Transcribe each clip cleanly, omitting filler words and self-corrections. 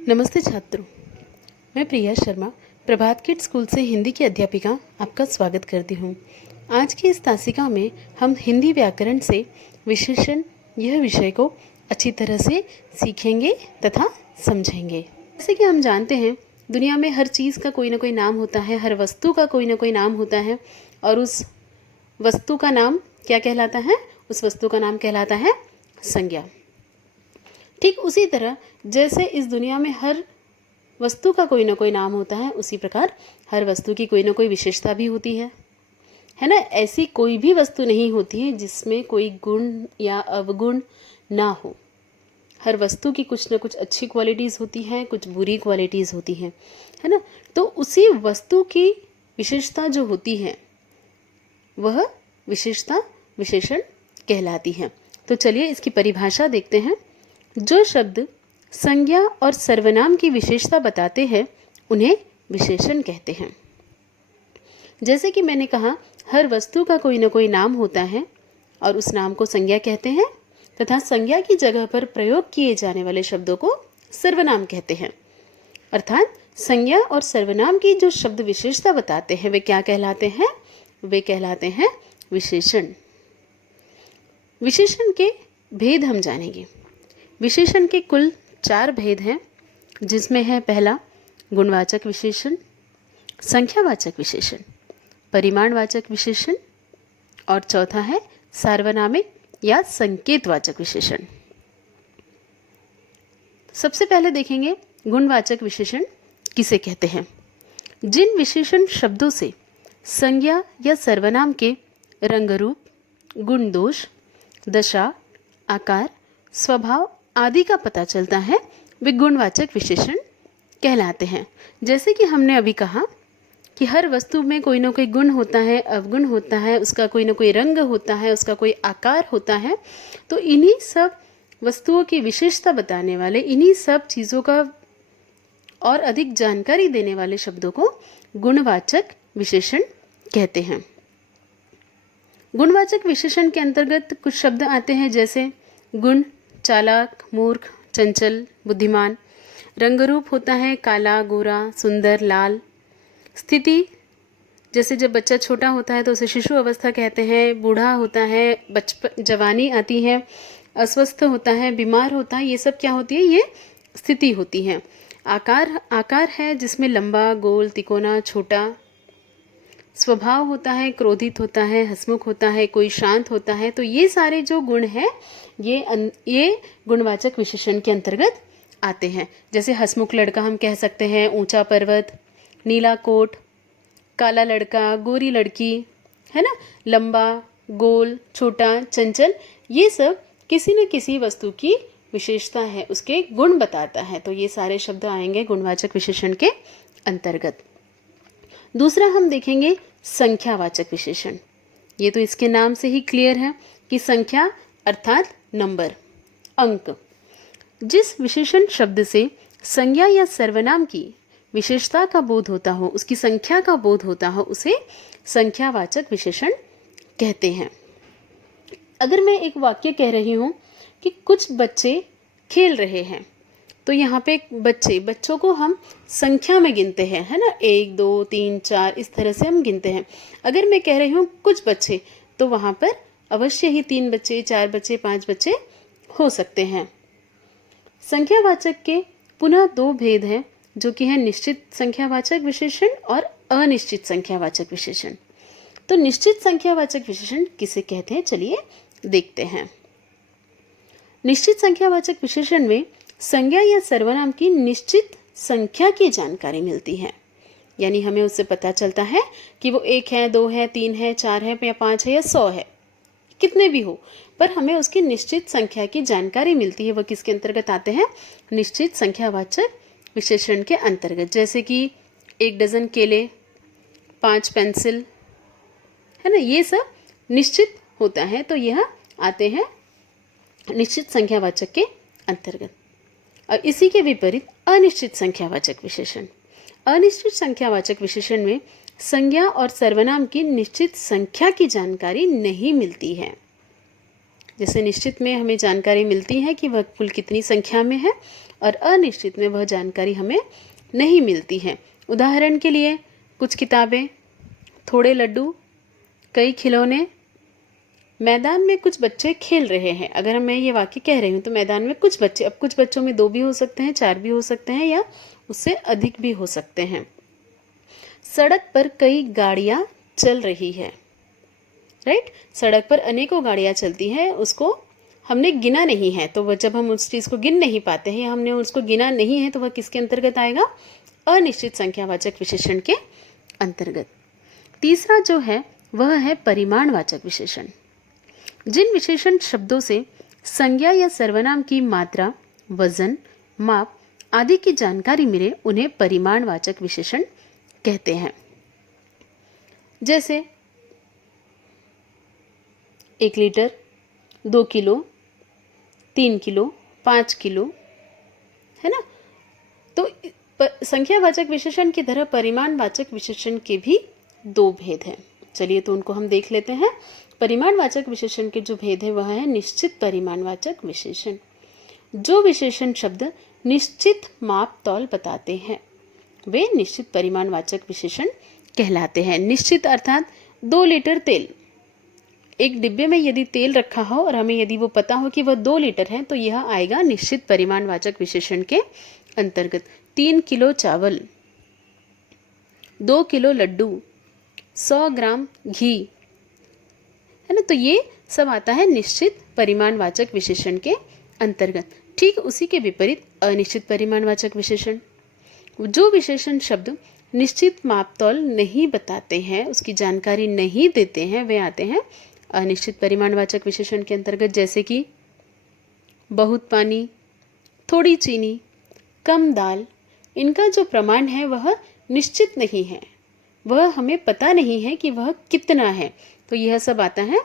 नमस्ते छात्रों, मैं प्रिया शर्मा प्रभात किड्स स्कूल से हिंदी की अध्यापिका आपका स्वागत करती हूँ। आज की इस तासिका में हम हिंदी व्याकरण से विशेषण यह विषय को अच्छी तरह से सीखेंगे तथा समझेंगे। जैसे कि हम जानते हैं, दुनिया में हर चीज़ का कोई ना कोई नाम होता है, हर वस्तु का कोई ना कोई नाम होता है और उस वस्तु का नाम क्या कहलाता है? उस वस्तु का नाम कहलाता है संज्ञा। ठीक उसी तरह जैसे इस दुनिया में हर वस्तु का कोई ना कोई नाम होता है, उसी प्रकार हर वस्तु की कोई ना कोई विशेषता भी होती है ना। ऐसी कोई भी वस्तु नहीं होती है जिसमें कोई गुण या अवगुण ना हो। हर वस्तु की कुछ ना कुछ अच्छी क्वालिटीज़ होती हैं, कुछ बुरी क्वालिटीज़ होती हैं, है ना। तो उसी वस्तु की विशेषता जो होती है वह विशेषता विशेषण कहलाती है। तो चलिए इसकी परिभाषा देखते हैं। जो शब्द संज्ञा और सर्वनाम की विशेषता बताते हैं उन्हें विशेषण कहते हैं। जैसे कि मैंने कहा, हर वस्तु का कोई ना कोई नाम होता है और उस नाम को संज्ञा कहते हैं तथा संज्ञा की जगह पर प्रयोग किए जाने वाले शब्दों को सर्वनाम कहते हैं। अर्थात संज्ञा और सर्वनाम की जो शब्द विशेषता बताते हैं वे क्या कहलाते हैं? वे कहलाते हैं विशेषण। विशेषण के भेद हम जानेंगे। विशेषण के कुल 4 भेद हैं, जिसमें है पहला गुणवाचक विशेषण, संख्यावाचक विशेषण, परिमाणवाचक विशेषण और चौथा है सार्वनामिक या संकेतवाचक विशेषण। सबसे पहले देखेंगे गुणवाचक विशेषण किसे कहते हैं। जिन विशेषण शब्दों से संज्ञा या सर्वनाम के रंग रूप, गुण दोष, दशा, आकार, स्वभाव आदि का पता चलता है वे गुणवाचक विशेषण कहलाते हैं। जैसे कि हमने अभी कहा कि हर वस्तु में कोई ना कोई गुण होता है, अवगुण होता है, उसका कोई ना कोई रंग होता है, उसका कोई आकार होता है। तो इन्हीं सब वस्तुओं की विशेषता बताने वाले, इन्हीं सब चीज़ों का और अधिक जानकारी देने वाले शब्दों को गुणवाचक विशेषण कहते हैं। गुणवाचक विशेषण के अंतर्गत कुछ शब्द आते हैं, जैसे गुण चालाक, मूर्ख, चंचल, बुद्धिमान। रंग रूप होता है काला, गोरा, सुंदर, लाल। स्थिति, जैसे जब बच्चा छोटा होता है तो उसे शिशु अवस्था कहते हैं। बूढ़ा होता है, बचपन जवानी आती है, अस्वस्थ होता है, बीमार होता है, ये सब क्या होती है? ये स्थिति होती है। आकार है जिसमें लंबा, गोल, तिकोना, छोटा। स्वभाव होता है क्रोधित होता है, हंसमुख होता है, कोई शांत होता है। तो ये सारे जो गुण हैं ये गुणवाचक विशेषण के अंतर्गत आते हैं। जैसे हंसमुख लड़का हम कह सकते हैं, ऊंचा पर्वत, नीला कोट, काला लड़का, गोरी लड़की, है ना। लंबा, गोल, छोटा, चंचल, ये सब किसी न किसी वस्तु की विशेषता है, उसके गुण बताता है। तो ये सारे शब्द आएंगे गुणवाचक विशेषण के अंतर्गत। दूसरा हम देखेंगे संख्यावाचक विशेषण। ये तो इसके नाम से ही क्लियर है कि संख्या अर्थात नंबर, अंक। जिस विशेषण शब्द से संज्ञा या सर्वनाम की विशेषता का बोध होता हो, उसकी संख्या का बोध होता हो, उसे संख्यावाचक विशेषण कहते हैं। अगर मैं एक वाक्य कह रही हूँ कि कुछ बच्चे खेल रहे हैं, तो यहाँ पे बच्चों को हम संख्या में गिनते हैं, है ना। 1 2 3 4 इस तरह से हम गिनते हैं। अगर मैं कह रही हूँ कुछ बच्चे, तो वहाँ पर अवश्य ही 3 बच्चे, 4 बच्चे, 5 बच्चे हो सकते हैं। संख्यावाचक के पुनः 2 भेद हैं, जो कि है निश्चित संख्यावाचक विशेषण और अनिश्चित संख्यावाचक विशेषण। तो निश्चित संख्यावाचक विशेषण किसे कहते हैं, चलिए देखते हैं। निश्चित संख्यावाचक विशेषण में संज्ञा या सर्वनाम की निश्चित संख्या की जानकारी मिलती है। यानी हमें उससे पता चलता है कि वो 1 है, 2 है, 3 है, 4 है या 5 है या 100 है, कितने भी हो, पर हमें उसकी निश्चित संख्या की जानकारी मिलती है। वह किसके अंतर्गत आते हैं? निश्चित संख्यावाचक विशेषण के अंतर्गत। जैसे कि 1 डजन केले, 5 पेंसिल, है ना, ये सब निश्चित होता है। तो यह आते हैं निश्चित संख्यावाचक के अंतर्गत। और इसी के विपरीत अनिश्चित संख्यावाचक विशेषण। अनिश्चित संख्यावाचक विशेषण में संज्ञा और सर्वनाम की निश्चित संख्या की जानकारी नहीं मिलती है। जैसे निश्चित में हमें जानकारी मिलती है कि वह कुल कितनी संख्या में है, और अनिश्चित में वह जानकारी हमें नहीं मिलती है। उदाहरण के लिए कुछ किताबें, थोड़े लड्डू, कई खिलौने, मैदान में कुछ बच्चे खेल रहे हैं। अगर मैं ये वाक्य कह रही हूँ तो मैदान में कुछ बच्चे, अब कुछ बच्चों में 2 भी हो सकते हैं, 4 भी हो सकते हैं, या उससे अधिक भी हो सकते हैं। सड़क पर कई गाड़ियाँ चल रही है, राइट। सड़क पर अनेकों गाड़ियाँ चलती हैं, उसको हमने गिना नहीं है, तो वह जब हम उस चीज़ को गिन नहीं पाते हैं या हमने उसको गिना नहीं है तो वह किसके अंतर्गत आएगा? अनिश्चित संख्यावाचक विशेषण के अंतर्गत। तीसरा जो है वह है परिमाणवाचक विशेषण। जिन विशेषण शब्दों से संज्ञा या सर्वनाम की मात्रा, वजन, माप आदि की जानकारी मिले उन्हें परिमाणवाचक विशेषण कहते हैं। जैसे 1 लीटर, 2 किलो, 3 किलो, 5 किलो, है ना। तो संख्यावाचक विशेषण की तरह परिमाणवाचक विशेषण के भी 2 भेद हैं। चलिए तो उनको हम देख लेते हैं। परिमाणवाचक विशेषण के जो भेद है वह है निश्चित परिमाणवाचक विशेषण। जो विशेषण शब्द निश्चित माप तौल बताते हैं वे निश्चित परिमाणवाचक विशेषण कहलाते हैं। निश्चित अर्थात 2 लीटर तेल, एक डिब्बे में यदि तेल रखा हो और हमें यदि वो पता हो कि वह 2 लीटर है तो यह आएगा निश्चित परिमाणवाचक विशेषण के अंतर्गत। 3 किलो चावल, 2 किलो लड्डू, 100 ग्राम घी, है ना, तो ये सब आता है निश्चित परिमाणवाचक विशेषण के अंतर्गत। ठीक उसी के विपरीत अनिश्चित परिमाणवाचक विशेषण। जो विशेषण शब्द निश्चित मापतौल नहीं बताते हैं, उसकी जानकारी नहीं देते हैं, वे आते हैं अनिश्चित परिमाणवाचक विशेषण के अंतर्गत। जैसे कि बहुत पानी, थोड़ी चीनी, कम दाल, इनका जो प्रमाण है वह निश्चित नहीं है, वह हमें पता नहीं है कि वह कितना है, तो यह सब आता है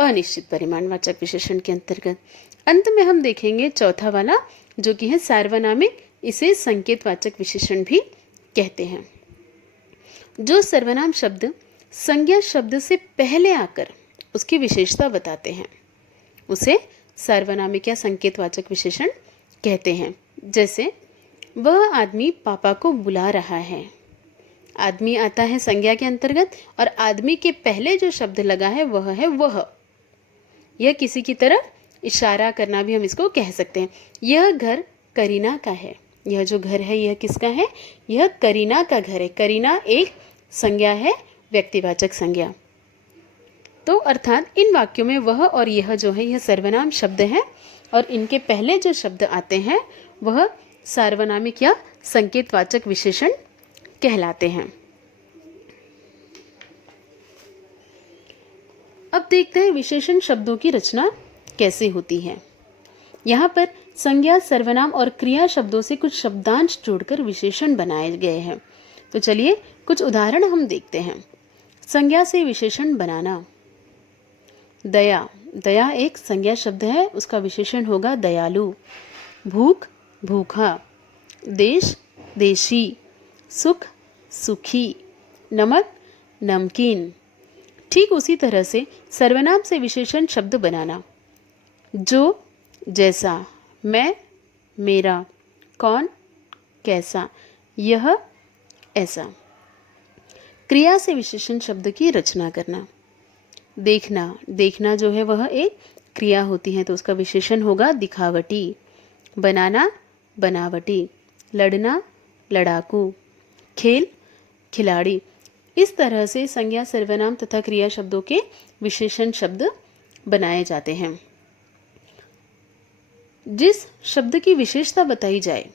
अनिश्चित परिमाणवाचक विशेषण के अंतर्गत। अंत में हम देखेंगे चौथा वाला जो कि है सार्वनामिक, इसे संकेतवाचक विशेषण भी कहते हैं। जो सर्वनाम शब्द संज्ञा शब्द से पहले आकर उसकी विशेषता बताते हैं उसे सार्वनामिक या संकेतवाचक विशेषण कहते हैं। जैसे वह आदमी पापा को बुला रहा है, आदमी आता है संज्ञा के अंतर्गत और आदमी के पहले जो शब्द लगा है वह है वह। यह किसी की तरफ इशारा करना भी हम इसको कह सकते हैं। यह घर करीना का है, यह जो घर है यह किसका है? यह करीना का घर है। करीना एक संज्ञा है, व्यक्तिवाचक संज्ञा। तो अर्थात इन वाक्यों में वह और यह जो है यह सर्वनाम शब्द है और इनके पहले जो शब्द आते हैं वह सार्वनामिक या संकेतवाचक विशेषण कहलाते हैं। अब देखते हैं विशेषण शब्दों की रचना कैसे होती है। यहाँ पर संज्ञा, सर्वनाम और क्रिया शब्दों से कुछ शब्दांश जोड़कर विशेषण बनाए गए हैं। तो चलिए कुछ उदाहरण हम देखते हैं। संज्ञा से विशेषण बनाना। दया, दया एक संज्ञा शब्द है, उसका विशेषण होगा दयालु। भूख, भूखा। देश, देशी। सुख, सुखी। नमक, नमकीन। ठीक उसी तरह से सर्वनाम से विशेषण शब्द बनाना। जो, जैसा। मैं, मेरा। कौन, कैसा। यह, ऐसा। क्रिया से विशेषण शब्द की रचना करना। देखना, देखना जो है वह एक क्रिया होती है तो उसका विशेषण होगा दिखावटी। बनाना, बनावटी। लड़ना, लड़ाकू। खेल, खिलाड़ी। इस तरह से संज्ञा, सर्वनाम तथा क्रिया शब्दों के विशेषण शब्द बनाए जाते हैं। जिस शब्द की विशेषता बताई जाए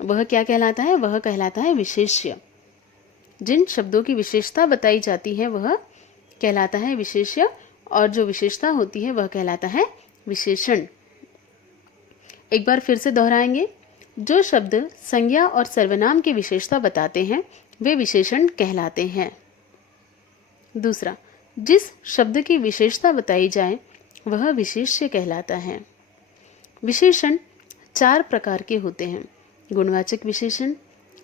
वह क्या कहलाता है? वह कहलाता है विशेष्य। जिन शब्दों की विशेषता बताई जाती है वह कहलाता है विशेष्य और जो विशेषता होती है वह कहलाता है विशेषण। एक बार फिर से दोहराएंगे। जो शब्द संज्ञा और सर्वनाम की विशेषता बताते हैं वे विशेषण कहलाते हैं। दूसरा, जिस शब्द की विशेषता बताई जाए वह विशेष्य कहलाता है। विशेषण 4 प्रकार के होते हैं: गुणवाचक विशेषण,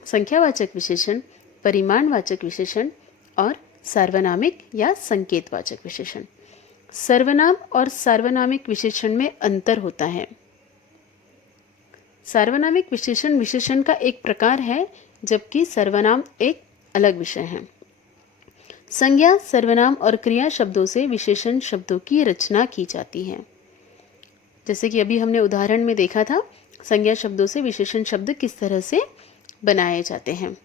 संख्यावाचक विशेषण, परिमाणवाचक विशेषण और सार्वनामिक या संकेतवाचक विशेषण। सर्वनाम और सार्वनामिक विशेषण में अंतर होता है। सार्वनामिक विशेषण विशेषण का एक प्रकार है, जबकि सर्वनाम एक अलग विषय है। संज्ञा, सर्वनाम और क्रिया शब्दों से विशेषण शब्दों की रचना की जाती है। जैसे कि अभी हमने उदाहरण में देखा था, संज्ञा शब्दों से विशेषण शब्द किस तरह से बनाए जाते हैं।